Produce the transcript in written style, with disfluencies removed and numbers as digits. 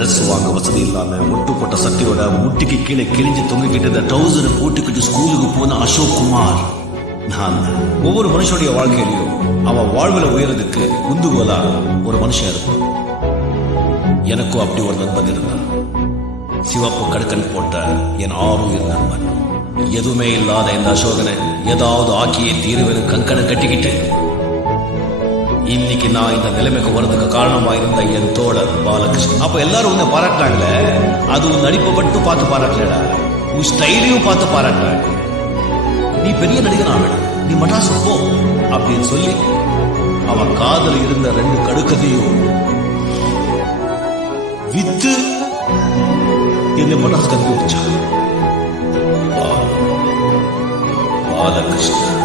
Dress வாங்க வசதி இல்லாம ஒட்டு போட்ட சட்டையோட முட்டிக்கு கீழே கிழிஞ்சு தொங்கிக்கிட்டு ட்ரௌசரை போட்டுக்கிட்டு ஸ்கூலுக்கு போன அசோக் குமார் நான். ஒவ்வொரு மனுஷனுடைய வாழ்க்கையிலையும் அவன் வாழ்வுல உயரதுக்கு உந்துகோலா ஒரு மனுஷன் இருப்பான். எனக்கும் அப்படி ஒரு நண்பன் இருந்தான். சிவப்பு கடுக்கன் போட்ட என் ஆறுயிர் நண்பன். எதுவுமே இல்லாத இந்த அசோகனை ஏதாவது ஆக்கியே தீர்வு கங்கனை கட்டிக்கிட்டு இன்னைக்கு நான் இந்த நிலைமைக்கு வரதுக்கு காரணமா இருந்த என் தோழர் பாலகிருஷ்ணன். அப்ப எல்லாரும் உன்னை பாராட்டினாங்களே, அது உன் நடிப்பை மட்டும் பார்த்து பாராட்டலடா, உன் ஸ்டைலையும் பார்த்து பாராட்டினாங்க. நீ பெரிய நடிகன் ஆகணும், நீ மட்ராஸ் போ அப்படின்னு சொல்லி அவன் காதல் இருந்த 2 கடுக்கதையும் வித்து என்னை மட்ராஸ் கண்டுபிடிச்சான். பாலகிருஷ்ணன்